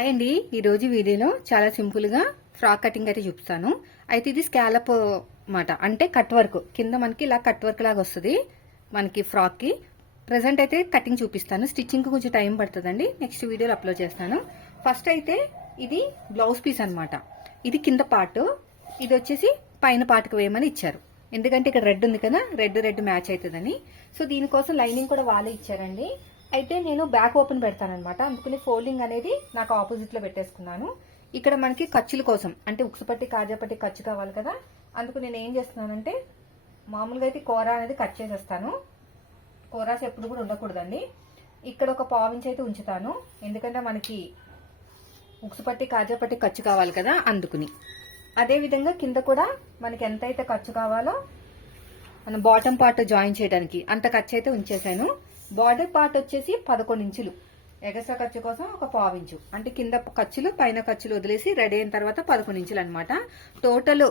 Hi అండి. ఈరోజు వీడియోలో చాలా సింపుల్గా ఫ్రాక్ కటింగ్ అయితే చూపిస్తాను. అయితే ఇది స్కాలప్ మాట. అంటే కట్ వర్క్. కింద మనకి ఇలా కట్ వర్క్ లాగా వస్తుంది మనకి ఫ్రాక్కి ప్రజెంట్ అయితే కటింగ్ చూపిస్తాను. స్టిచ్చింగ్ కొంచెం టైం పడుతుందండి. నెక్స్ట్ వీడియోలో అప్లోడ్ చేస్తాను. ఫస్ట్ అయితే ఇది బ్లౌజ్ పీస్ అన్నమాట. ఇది కింద పార్ట్ ఇది వచ్చేసి పైన పార్ట్కి వేయమని ఇచ్చారు. ఎందుకంటే ఇక్కడ రెడ్ ఉంది కదా రెడ్ రెడ్ మ్యాచ్ అవుతుందని. సో దీనికోసం లైనింగ్ కూడా వాళ్ళే ఇచ్చారండి. అయితే నేను బ్యాక్ ఓపెన్ పెడతానమాట అందుకని ఫోల్డింగ్ అనేది నాకు ఆపోజిట్లో పెట్టేసుకున్నాను. ఇక్కడ మనకి ఖర్చుల కోసం అంటే ఉక్సుపట్టి కాజాపట్టి ఖర్చు కావాలి కదా. అందుకు నేను ఏం చేస్తున్నానంటే మామూలుగా అయితే కూర అనేది కట్ చేసేస్తాను. కూరాస్ ఎప్పుడు కూడా ఉండకూడదండి. ఇక్కడ ఒక పావించి అయితే ఉంచుతాను. ఎందుకంటే మనకి ఉక్సుపట్టి కాజాపట్టి ఖర్చు కావాలి కదా అందుకుని. అదేవిధంగా కింద కూడా మనకి ఎంత అయితే ఖర్చు కావాలో మనం బాటమ్ పార్ట్ జాయిన్ చేయడానికి అంత ఖర్చు అయితే ఉంచేసాను. బార్డర్ పార్ట్ వచ్చేసి పదకొండు ఇంచులు. ఎగస ఖర్చు కోసం ఒక పావు ఇంచు. అంటే కింద ఖర్చులు పైన ఖర్చులు వదిలేసి రెడీ అయిన తర్వాత పదకొండు ఇంచులు అనమాట టోటల్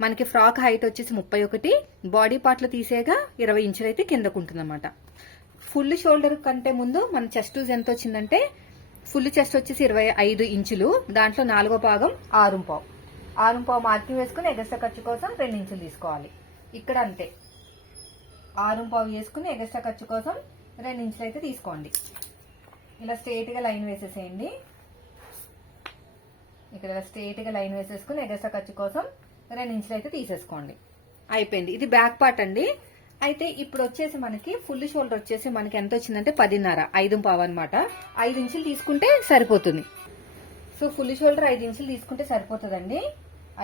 మనకి ఫ్రాక్ హైట్ వచ్చేసి ముప్పై ఒకటి బాడీ పార్ట్లు తీసేగా ఇరవై ఇంచులు అయితే కిందకు ఉంటుందన్నమాట. ఫుల్ షోల్డర్ కంటే ముందు మన చెస్ట్ ఎంత వచ్చిందంటే ఫుల్ చెస్ట్ వచ్చేసి ఇరవై ఐదు ఇంచులు దాంట్లో నాలుగో భాగం ఆరు పావు. ఆరు పావు మార్కింగ్ వేసుకుని ఎగస్ట్రా ఖర్చు కోసం రెండు ఇంచులు తీసుకోవాలి. ఇక్కడ అంతే. ఆరు పావు వేసుకుని ఎగస్ట్రా ఖర్చు కోసం రెండు ఇంచులు అయితే తీసుకోండి. ఇలా స్ట్రేట్గా లైన్ వేసేసేయండి. ఇక్కడ ఇలా లైన్ వేసేసుకుని ఎగస ఖర్చు కోసం రెండు ఇంచులు అయితే తీసేసుకోండి. అయిపోయింది. ఇది బ్యాక్ పార్ట్ అండి. అయితే ఇప్పుడు వచ్చేసి మనకి ఫుల్ షోల్డర్ వచ్చేసి మనకి ఎంత వచ్చిందంటే పదిన్నర ఐదు పావు అనమాట ఐదు ఇంచులు తీసుకుంటే సరిపోతుంది. సో ఫుల్ షోల్డర్ ఐదు ఇంచులు తీసుకుంటే సరిపోతుందండి.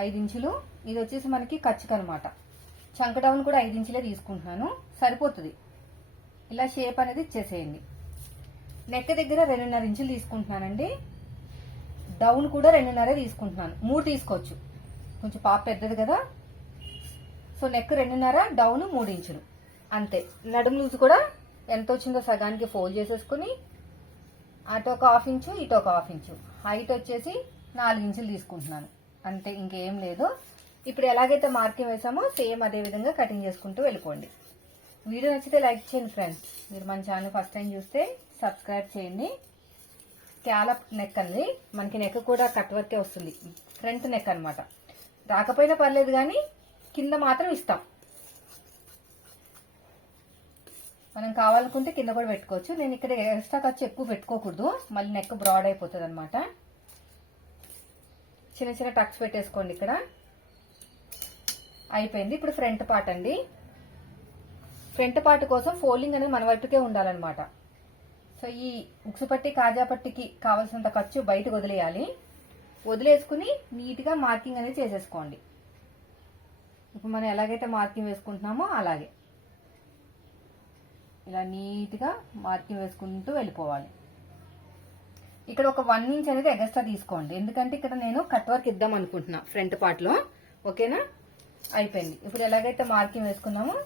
ఐదు ఇంచులు. ఇది వచ్చేసి మనకి ఖర్చుకు అనమాట చంక డౌన్ కూడా ఐదు ఇంచులే తీసుకుంటున్నాను. సరిపోతుంది. ఇలా షేప్ అనేది ఇచ్చేసేయండి. నెక్ దగ్గర రెండున్నర ఇంచులు తీసుకుంటున్నానండి. డౌన్ కూడా రెండున్నరే తీసుకుంటున్నాను. మూడు తీసుకోవచ్చు. కొంచెం పాప పెద్దది కదా. సో నెక్ రెండున్నర డౌన్ మూడు ఇంచులు. అంతే. నడుము లూజ్ కూడా ఎంత వచ్చిందో సగానికి ఫోల్డ్ చేసేసుకుని అటు ఒక హాఫ్ ఇంచు ఇటు ఒక హాఫ్ ఇంచు. హైట్ వచ్చేసి నాలుగు ఇంచులు తీసుకుంటున్నాను. అంతే ఇంకేం లేదు. ఇప్పుడు ఎలాగైతే మార్కింగ్ వేసామో సేమ్ అదే విధంగా కటింగ్ చేసుకుంటూ వెళ్ళిపోండి. వీడియో నచ్చితే లైక్ చేయండి ఫ్రెండ్స్. మీరు మన ఛానల్ ఫస్ట్ టైం చూస్తే సబ్స్క్రైబ్ చేయండి. క్యాలప్ నెక్ అండి మనకి నెక్ కూడా కట్ వర్కే వస్తుంది. ఫ్రంట్ నెక్ అనమాట రాకపోయినా పర్లేదు కానీ కింద మాత్రం ఇస్తాం. మనం కావాలనుకుంటే కింద కూడా పెట్టుకోవచ్చు. నేను ఇక్కడ ఎక్స్ట్రా ఖర్చు ఎక్కువ పెట్టుకోకూడదు. మళ్ళీ నెక్ బ్రాడ్ అయిపోతుంది అనమాట చిన్న చిన్న టక్స్ పెట్టేసుకోండి ఇక్కడ. అయిపోయింది. ఇప్పుడు ఫ్రంట్ పార్ట్ అండి. ఫ్రంట్ పార్ట్ కోసం ఫోల్డింగ్ అనేది మన వైపుకే ఉండాలన్నమాట. సో ఈ బుక్స్ పట్టి కాజా పట్టికి కావాల్సినంత ఖర్చు బయటకు వదిలేయాలి. వదిలేసుకుని నీట్గా మార్కింగ్ అనేది చేసేసుకోండి. ఇప్పుడు మనం ఎలాగైతే మార్కింగ్ వేసుకుంటున్నామో అలాగే. ఇలా నీట్గా మార్కింగ్ వేసుకుంటూ వెళ్ళిపోవాలి. ఇక్కడ ఒక వన్ ఇంచ్ అనేది ఎగస్ట్రా తీసుకోండి. ఎందుకంటే ఇక్కడ నేను కట్ వర్క్ ఇద్దాం అనుకుంటున్నా ఫ్రంట్ పార్ట్లో ఓకేనా? అయిపోయింది. ఇప్పుడు ఎలాగైతే మార్కింగ్ వేసుకున్నామో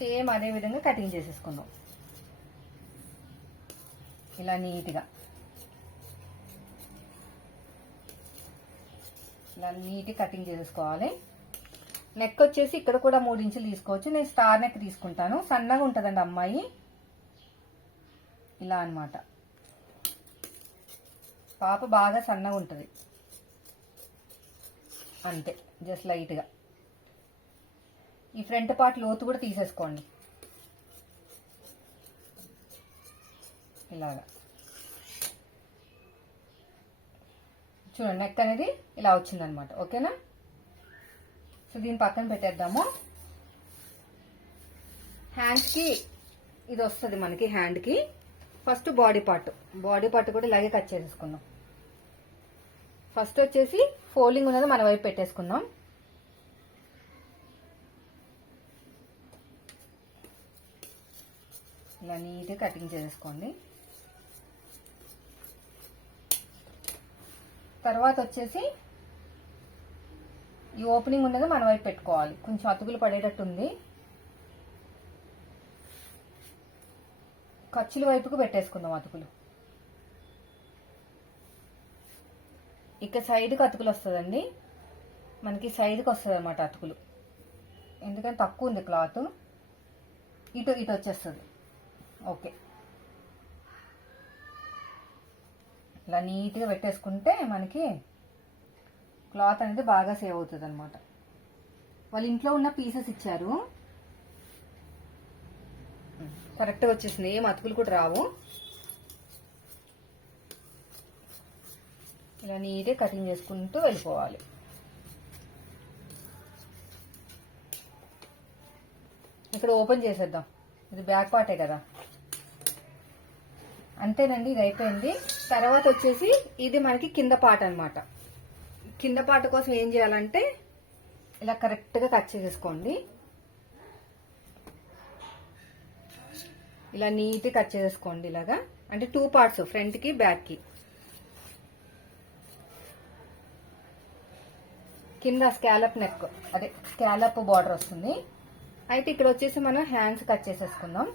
సేమ్ అదే విధంగా కటింగ్ చేసేసుకుందాం. ఇలా నీట్గా. ఇలా నీట్గా కటింగ్ చేసేసుకోవాలి నెక్ వచ్చేసి ఇక్కడ కూడా మూడు ఇంచులు తీసుకోవచ్చు. నేను స్టార్ నెక్ తీసుకుంటాను. సన్నగా ఉంటుందండి అమ్మాయి. ఇలా అన్నమాట. పాప బాగా సన్నగా ఉంటుంది. అంతే జస్ట్ లైట్గా ఈ ఫ్రంట్ పార్ట్ లోతు కూడా తీసేసుకోండి. ఇలాగా. చూడండి నెక్ అనేది ఇలా వచ్చిందనమాట. ఓకేనా? సో దీన్ని పక్కన పెట్టేద్దాము. హ్యాండ్స్కి ఇది వస్తుంది మనకి హ్యాండ్కి first body part body part కూడా ఇలాగే కట్ చేసేసుకుందాం. ఫస్ట్ వచ్చేసి ఫోల్డింగ్ ఉన్నది మన వైపు పెట్టేసుకుందాం. ఇలా నీట్గా కటింగ్ చేసుకోండి. తర్వాత వచ్చేసి ఈ ఓపెనింగ్ ఉన్నది మన వైపు పెట్టుకోవాలి. కొంచెం అతుకులు పడేటట్టు ఉంది. ఖర్చుల వైపుకు పెట్టేసుకుందాం అతుకులు. ఇక సైడ్కి అతుకులు వస్తుందండి. మనకి సైడ్కి వస్తుంది అనమాట అతుకులు. ఎందుకంటే తక్కువ ఉంది క్లాత్. ఇటు ఇటు వచ్చేస్తుంది. ఓకే. ఇలా నీట్గా పెట్టేసుకుంటే మనకి క్లాత్ అనేది బాగా సేవ్ అవుతుంది అనమాట వాళ్ళు ఇంట్లో ఉన్న పీసెస్ ఇచ్చారు. కరెక్ట్గా వచ్చేసింది. ఏం అతుకులు కూడా రావు. ఇలా నీట్గా కటింగ్ చేసుకుంటూ వెళ్ళిపోవాలి. ఇక్కడ ఓపెన్ చేసేద్దాం. ఇది బ్యాక్ పార్టే కదా. అంతేనండి ఇది అయిపోయింది తర్వాత వచ్చేసి ఇది మనకి కింద పాట అనమాట కింద పాట కోసం ఏం చేయాలంటే ఇలా కరెక్ట్గా కట్ చేసేసుకోండి. ఇలా నీట్గా కట్ చేసేసుకోండి ఇలాగా. అంటే టూ పార్ట్స్ ఫ్రంట్కి బ్యాక్కి కింద స్కాలప్ నెక్ అదే స్కాలప్ బార్డర్ వస్తుంది. అయితే ఇక్కడ వచ్చేసి మనం హ్యాండ్స్ కట్ చేసేసుకుందాం.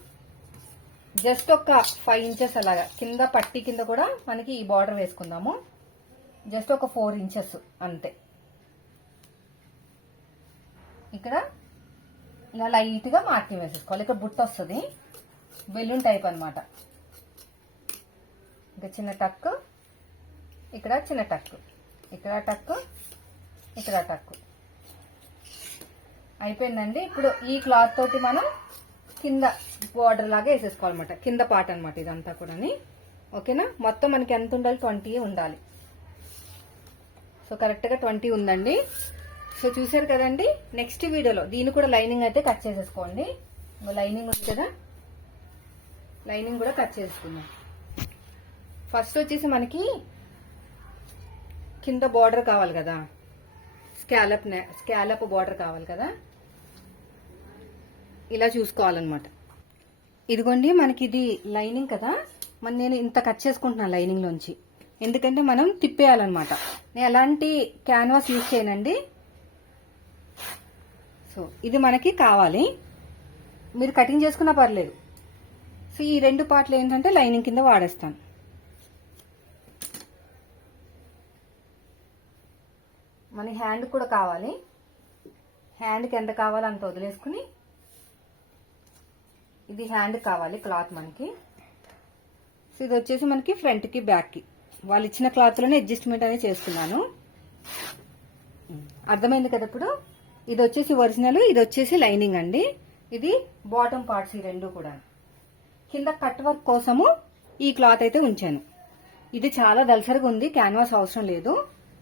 జస్ట్ ఒక ఫైవ్ ఇంచెస్ అలాగా. కింద పట్టి కింద కూడా మనకి ఈ బార్డర్ వేసుకుందాము. జస్ట్ ఒక ఫోర్ ఇంచెస్ అంతే. ఇక్కడ ఇలా లైట్గా మార్కింగ్ వేసేసుకోవాలి. ఇక్కడ బుట్ట వస్తుంది. బెలూన్ టైప్ అనమాట ఇంకా చిన్న టక్ ఇక్కడ చిన్న టక్ ఇక్కడ టక్ ఇక్కడ టక్ అయిపోయిందండి. ఇప్పుడు ఈ క్లాత్ తోటి మనం కింద బార్డర్ లాగా వేసేసుకోవాలన్నమాట. కింద పార్ట్ అనమాట ఇదంతా కూడా ఓకేనా? మొత్తం మనకి ఎంత ఉండాలి? ట్వంటీ ఉండాలి. సో కరెక్ట్గా ట్వంటీ ఉందండి. సో చూసారు కదండి? నెక్స్ట్ వీడియోలో దీన్ని కూడా లైనింగ్ అయితే కట్ చేసేసుకోండి. లైనింగ్ ఉంది కదా? లైనింగ్ కూడా కట్ చేసుకుందాం. ఫస్ట్ వచ్చేసి మనకి కింద బార్డర్ కావాలి కదా? స్కాలప్ స్కాలప్ బార్డర్ కావాలి కదా? ఇలా చూసుకోవాలన్నమాట. ఇదిగోండి మనకి ఇది లైనింగ్ కదా? మరి నేను ఇంత కట్ చేసుకుంటున్నాను లైనింగ్లోంచి. ఎందుకంటే మనం తిప్పేయాలన్నమాట. నేను ఎలాంటి క్యాన్వాస్ యూజ్ చేయనండి. సో ఇది మనకి కావాలి. మీరు కటింగ్ చేసుకున్నా పర్లేదు. సో ఈ రెండు పార్ట్లు ఏంటంటే లైనింగ్ కింద వాడేస్తాను. మన హ్యాండ్ కూడా కావాలి. హ్యాండ్కి ఎంత కావాలో అంత వదిలేసుకుని ఇది హ్యాండ్ కావాలి క్లాత్ మనకి. సో ఇది వచ్చేసి మనకి ఫ్రంట్కి బ్యాక్కి వాళ్ళు ఇచ్చిన క్లాత్లోనే అడ్జస్ట్మెంట్ అనేది చేసుకున్నాను అర్థమైంది కదా ఇప్పుడు? ఇది వచ్చేసి ఒరిజినల్ ఇది వచ్చేసి లైనింగ్ అండి. ఇది బాటమ్ పార్ట్స్ ఈ రెండు కూడా. కింద కట్ వర్క్ కోసము ఈ క్లాత్ అయితే ఉంచాను. ఇది చాలా దలసరిగా ఉంది క్యాన్వాస్ అవసరం లేదు.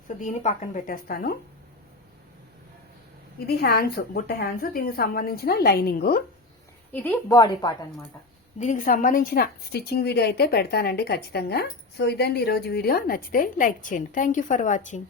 సో దీన్ని పక్కన పెట్టేస్తాను. ఇది హ్యాండ్స్ బుట్ట హ్యాండ్స్ దీనికి సంబంధించిన లైనింగ్ ఇది బాడీ పార్ట్ అన్నమాట. దీనికి సంబంధించిన స్టిచ్చింగ్ వీడియో అయితే పెడతానండి ఖచ్చితంగా. సో ఇదండి ఈరోజు వీడియో. నచ్చితే లైక్ చేయండి. Thank for watching